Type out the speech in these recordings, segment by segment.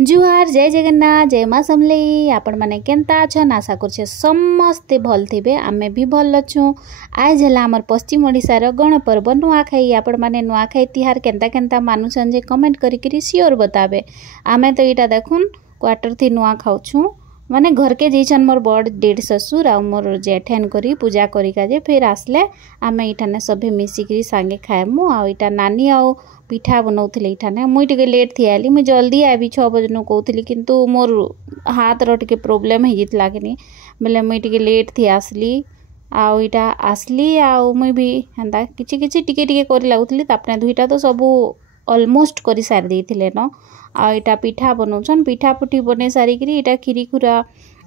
जुहार जय जगन्नाथ जय माँ समलेई आपण मैंने केन्ता अछन आशा कर समस्ते भल थे आमे भी भल अच्छु। आज है आमर पश्चिम ओडिशार गणपर्व नुआखाई। आपण मैंने नुआखाई तिहार केन्ता केन्ता मानुछन जे कमेंट करी सियोर बताबे। आमे तो इटा देखुन क्वार्टर थी नुआ खाऊँ माने घर के जाइछन मोर बड़ डेढ़ ससुर आ मोर जेठेन करी पूजा करिका जे फिर आसले आमे इठाने सभे मिसिकरी सांगे खाएमु। आ इटा नानी आ पिठा बनाउथिले इठाने मुई टिके लेट थी आली मुई जल्दी आबी 6 बजे नु कहउथिली किंतु मोर हाथ रो टिके प्रॉब्लम हे जितला कि बेले मुई टिके लेट थी आसली आ इटा आसली आ मुई भी हंदा किछि किछि टिके टिके करि लागुथिली तापने दुईटा तो सब ऑलमोस्ट करी सार देथिले न। आ इटा पिठा बनाउछन पिठा पुठी बने सारिकरी इटा खीरी खुरा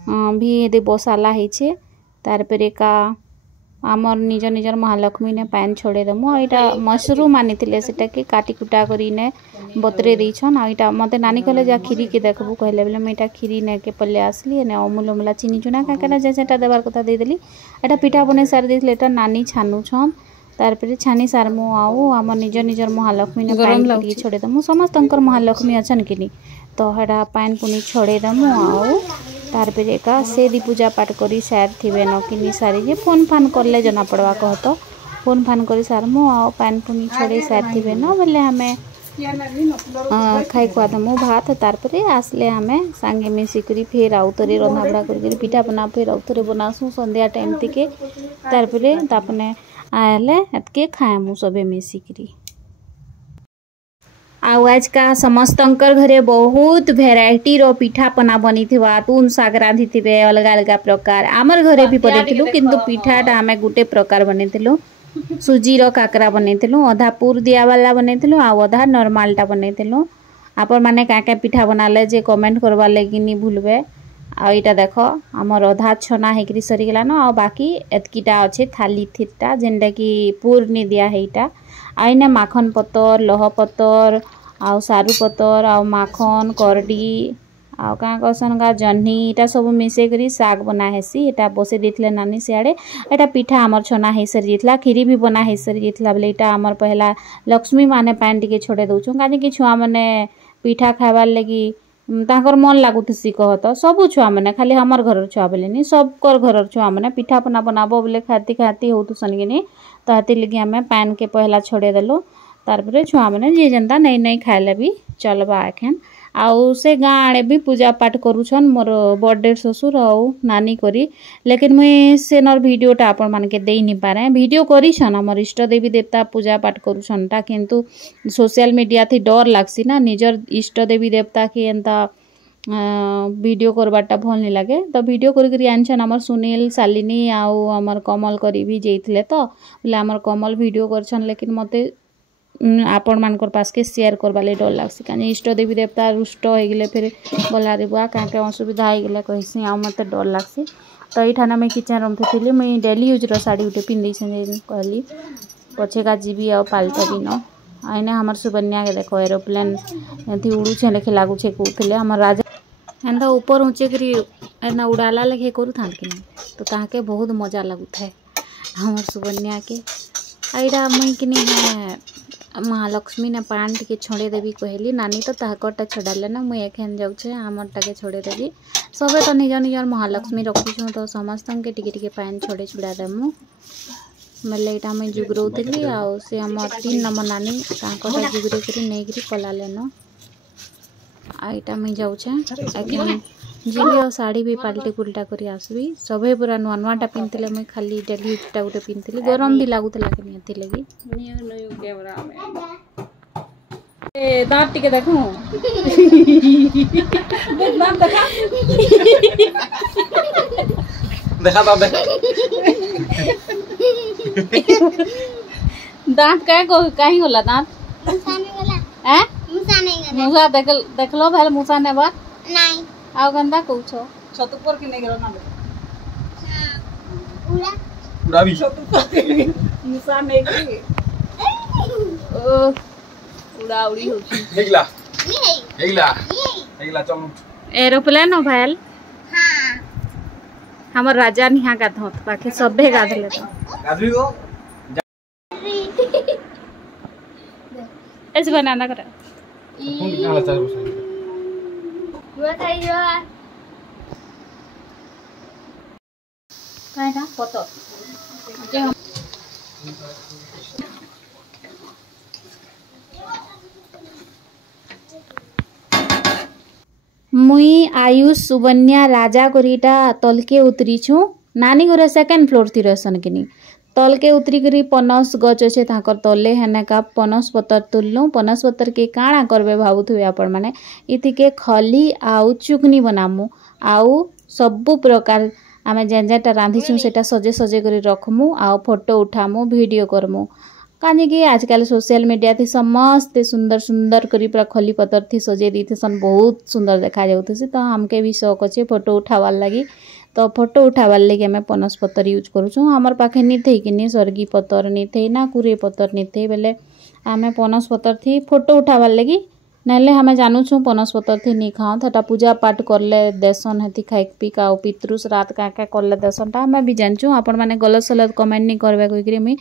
भी दे बसाला हेछे। तार परे का आमर निज निजर महालक्ष्मी ने पान छोड़े दमु। इटा मशरूम आनीथिले सेटा के काटी कुटा करी ने बतरे देछन। आ इटा मते नानी कहले जा खीरी के देखबु कहले बेले मैं इटा खीरी ने के पल्ले आसली ने अमूल अमूला चीनी चुना काकरा जे सेटा देबार कथा दे देली। एटा पिठा बने सार देथिले एटा नानी छानु छन। तार परे छानी सारमु आउ आमर निज निजर महालक्ष्मी ने पान पुनी छोड़े दमु। समस्तंकर महालक्ष्मी अछन किनी तो हेडा पान पुनी छोड़े दमु आउ तार परे का से दी पूजा पाठ करी सार थिबे न किनी सारी जे फोन फान करले जना पड़वा कहतो फोन फान करी सारमु आ पान पुनी छोड़े सार थिबे न बोले हमें खाई खुआ दमु भात। तार परे आसले हमें सांगे मिसिकरी फिर आउतरे रंधा बड़ा करी पिठा बना फिर आउतरे बनासु संध्या टाइम तिके। तार परे तापने आले एतके खाएमु सबे मिसिकरी। आज का समस्तंकर घरे बहुत भेराइटी रो पिठा पना बनी थिबा तुन साग रांधी थिबे अलग अलग प्रकार। आमर घरे भी बनेथिलु किंतु पिठाटा आमे गुटे प्रकार बनेथिलु सुजी रो काकरा बनेथिलु अधा पूर दिया वाला बनेथिलु आ अधा नॉर्मलटा बनेथिलु। आपण माने का का पिठा बनाले जे कमेंट करबा लागि नी भूलबे। आ इटा देखो आमर अधा छना हेकरी सरी गेला न आ बाकी एतकीटा अच्छे थाली थिटा जेंडा की पूर नी दिया हेटा। आइने माखन पतर लह पतर आ सारू पतर आ माखन करडी आ का कसन गा जन्ही इटा सब मिसे करी साग बना हेसी। एटा बसे देथिले नानी सियाड़े एटा पिठा आमर छना हे सरी जितला खीरी भी बना हे सरी जितला बले इटा आमर पहला लक्ष्मी माने पान टिके छोड़े दउछु काजे कि छुआ माने पिठा खाबार लगी ताकर मन लागुथसी कहत सब छुआ माने खाली हमर घर छुआ बोलेनी सबकर घर छुआ माने पिठा पना बनाबो बोले खाती खाती होतुसन किनी तो हाथी लगी हमें पान के पहला छोड़े देलो। तार परे छुआ माने जे जनता नहीं नहीं खाइले भी चलबा एखन। आउ से गाँ आड़े भी पूजा पाठ करूछन मोर बर्थडे ससुर आउ नानी करी लेकिन मुई सेनर वीडियोटा आपण मानके देई नि पारे। वीडियो करिछन हमर इष्ट देवी देवता पूजा पाठ करूछनटा किंतु सोशल मीडिया थी डर लागसी ना निजर इष्ट देवी देवता की एंता वीडियो करबाटा भल नहीं लगे तो वीडियो करी आनछन हमर सुनील शालिनी आउ हमर कमल करी भी जेइथिले तो बोले हमर कमल वीडियो करछन लेकिन मते आपण मानकर पास के शेयर करबा ले डर लागसी काने इष्ट देवी देवता रुष्ट हो गेले फिर बोला रे बुआ काके असुविधा हो गेले कहिसी आ मते डर लागसी। तो एठाना मैं किचन रूम थेली मैं डेली यूज रो साड़ी उठे पिंदी छन कहली पछे का जीबी आ पाल्टा भी न आइने हमर सुबन्या के देखो एरोप्लेन एथि उड़ू छे लेखे लागू छे कहउथिले हमर राजा एंदा ऊपर ऊंचे करी एना उड़ाला लेखे करू थान कि तो ताके बहुत मजा लागू थाए हमर सुबन्या के। आइडा मुई किनी है महालक्ष्मी ने पान टिके छोड़े देवी कहली नानी तो ताकरटा छड़ाले ना मुई एखन जाउछे हमरटा के छोड़े देवी सबे तो निज निजर महालक्ष्मी रखुछु तो समस्त के टिके टिके पान छोड़े छुड़ा देमु बेले इटा मुई जुगरौथिली आ से हमर 3 नंबर नानी ताकरटा जुगरे करी नै करी पलाले न। आ इटा मुई जाउछे एखन जीवी और साड़ी भी पाल्टे पुल्टा करी आसबी सबे पूरा नुआ नुआटा पिनथिले मुई खाली डेली यूजटा गुटे पिनथिली गरम भी लागुथला कि नियति लगी कैमरा में ए दांत टिके देखू दांत देखा देखा दांत देखा दांत काय को काहे होला दांत मुसा नहीं होला हैं मुसा नहीं होला मुसा देखलो भाले मुसा ने बा नहीं आउ गंदा कहछो छत ऊपर कि नहीं गेलो ना हां उड़ा उड़ा भी छत ऊपर मुसा नहीं की उड़ा उड़ी होची हेगला हेगला चल एरोप्लेन हो भाल हां हमर राजा निहा का धोत बाकी सबे गाधले तो गाधबी गो ऐसे बनाना करे कायना पतर मुई आयुष सुबन्या राजा करीटा तलके उतरी छु नानी घरे सेकेंड फ्लोर थी रहसन किनी तलके उतरी करी पनस गच अच्छे ताकर तले हेने का पनस पतर तुलनु पनस पतर के काଣା करबे भाबुथुबे आपण माने इतिके खली आउ चुकनी बनामु आउ सबु प्रकार आमे जेटा रांधिछु सेटा सजे सजे करी रखमु आउ फोटो उठामु वीडियो करमु कानी कि आजकल सोशल मीडिया थी समस्ते सुंदर सुंदर करी पूरा खली पतर थी सजे दीथसन बहुत सुंदर देखा जाउथसी तो हमके भी शौक अच्छे फोटो उठावार लगी तो फोटो उठावार लगी हमें पनस पतर यूज करूँ हमार पाखे नहीं थे कि सरगी पतर नहीं थे ना कुरे पतर नहीं थे बेले आमे पनस पतर थी फोटो उठावार लगी नहले हमें जानूँ पनस पतर थी नहीं खाओ था पूजा पाठ करले देसन हेती खाई पी का पितृ श्राद्ध क्या क्या करले देसन टा हमें भी जानूँ आपण मैंने गलत सलत कमेंट नहीं करवा कहीकि मुई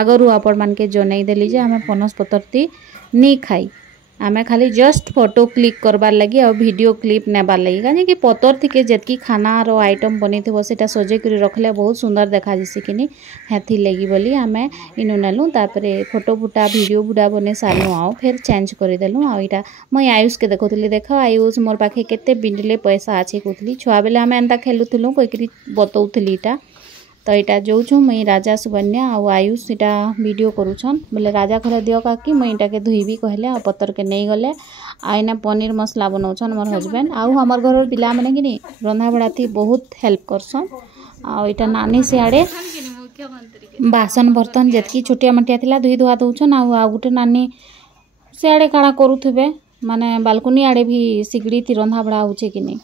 आगरू आपण मान के जनई देली जे हमें पनस पतर थी नहीं खाई आमे खाली जस्ट फोटो क्लिक करबार लगी और वीडियो क्लिप नेबार लगी कहीं कि पतर थी के जेतकी खाना रो आइटम बनी थी सेटा सजे कर रखले बहुत सुंदर देखा जैसे कि हेथी लगी बोली आमे इनु नेलु तापरे फोटो फुटा वीडियो बुडा बने सारनु आओ फिर चेंज करदेलु आ इटा मुई आयुष के देखुली देख आयुष मोर पाखे केते बिंडले पैसा अच्छे कहली छुआ बेले आमे एंता खेलुलु कहीकि बतौली इटा तो यहाँ जो मुई राजा सुबन्या आ आयुष इटा वीडियो करूछन बोले राजा घर दियो काकी मुई इटा के धुईबी कहले आ पतर के नहीं गले आईना पनीर मसला बनाउछन मोर हस्बैंड आउ हमर घर पिला माने कि रंधा बड़ा थी बहुत हेल्प करसन आ इटा नानी सियाड़े बासन बर्तन जेतकी छोटिया मटिया थिला धुई धुआ दउछन आ गुटे नानी सियाड़े काଣା करूथबे माने बालकनी आड़े भी सिगड़ी थी रंधा बड़ा होचे कि नहीं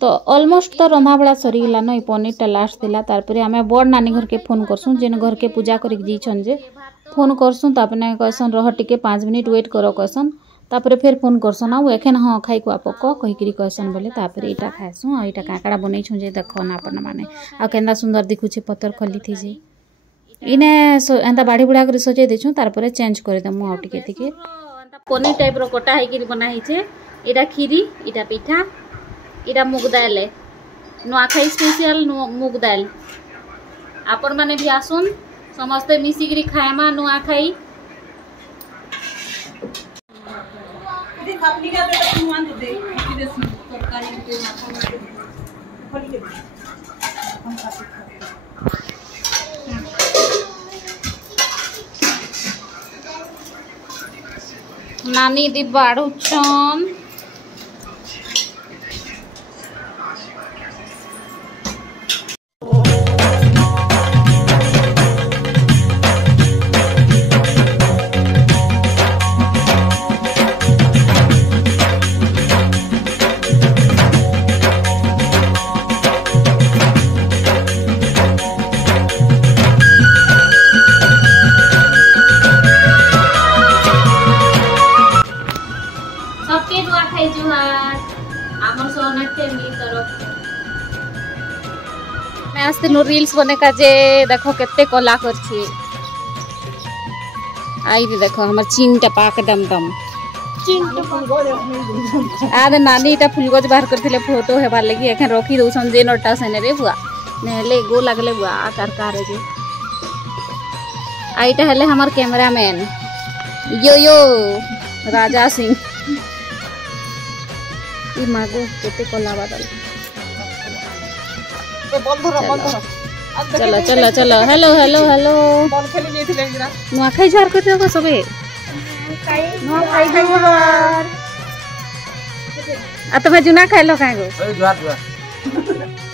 तो ऑलमोस्ट तो रंधा बड़ा सरीगला न पनीर लास्ट दिला तारपरे आमे बड़ नानी घर के फोन करसूँ जेन घर के पूजा करिक जीछन जे फोन करसूँ तापने कहसन रह टिके 5 मिनट वेट करो कहसन तापरे फिर फोन करसन आ एखन हाँ खाई को पक कहीकि कहसन बोले तापरे इटा खाएसुँ आ इटा काकड़ा बनईछु जे देखन आपण माने आ केंदा सुंदर दिखुचे पतर खली थी जे इने एंता बाड़ी बुढ़ा कर सजे देछुँ तारपरे चेंज कर देमु आ टिके टिके पनीर टाइप रो कोटा हेकि बना हिचे इटा खीरी इटा पिठा इटा मुग दाल नुआखाई स्पेशल मुग दाल आपण माने भी आसुन समस्ते मिसिकरी खाएमा नुआखाई नानी दी बाड़ुछन मैं रील्स बने का जे देखो केते कला करछि आई भी देखो हमर चिंग टा पाक दम दम आरे नानी टा फुलगज बाहर करथिले फोटो हेबार लगी एखन रखी दउसन जे नटा सेने रे बुआ नेले गो लागले बुआ आकार कार जे आईटा हेले हमर कैमरामैन यो राजा सिंह ई मागो केते कला बादल चलो चलो चलो हेलो हेलो हेलो नुआखाई जुहार करते हो सबे नुआखाई जुहार आ तबे जुना खाइलो कागो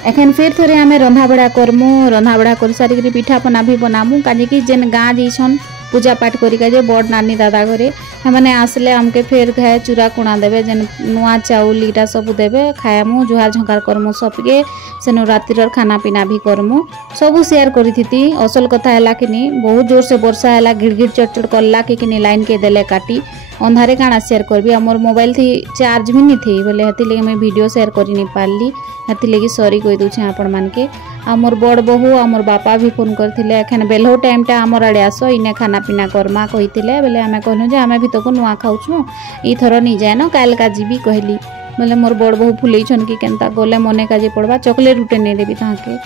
एखन फिर थोड़े आमे रंधा बड़ा करमु रंधा बड़ा कर सारी करी पिठा पना भी बनामु काजे कि जेन गाँ जइछन पूजा पाठ करिका जे बड़ नानी दादा घरे हमने आसले हमके फिर खाए चूरा कुणा देवे जेन नुआ चाउल इटा सब देवे खाएमु जुहार झंकार करमु सबके सेनु रातिर खाना पीना भी करमु सब शेयर करी असल कथा है कि बहुत जोर से वर्षा है घिड़घिड़ चटचट करला कि लाइन के देले काटी अंधारे काଣା शेयर करबी मोर मोबाइल थी चार्ज भी नहीं थी बोले हेती लगे मैं वीडियो शेयर कर नहीं पारली हेती लगी सॉरी कही दूचे आपण मान के आ मोर बड़ बहू आ मोर बापा भी फोन करथिले एखन बेलो टाइम टा हमर आड़े आसो इने खाना पीना करमा कहिथिले बोले आमे कहनु जे आमे भी तो नुआ खाउछु ई थरो नि जाय न काल का जीबी कहली बोले मोर बड़ बहु फुलैछन कि केनता गले मने काजे पड़वा चॉकलेट गुटे नहीं देबी ताके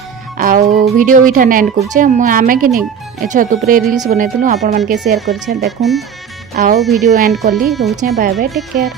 आउ वीडियो भी ठाने एंड करछे आमे कि नहीं छत ऊपर रील्स बनैतलु आपण मन के शेयर करछे देखुन आउ वीडियो एंड करली रहउछे बाय बाय टेक केयर।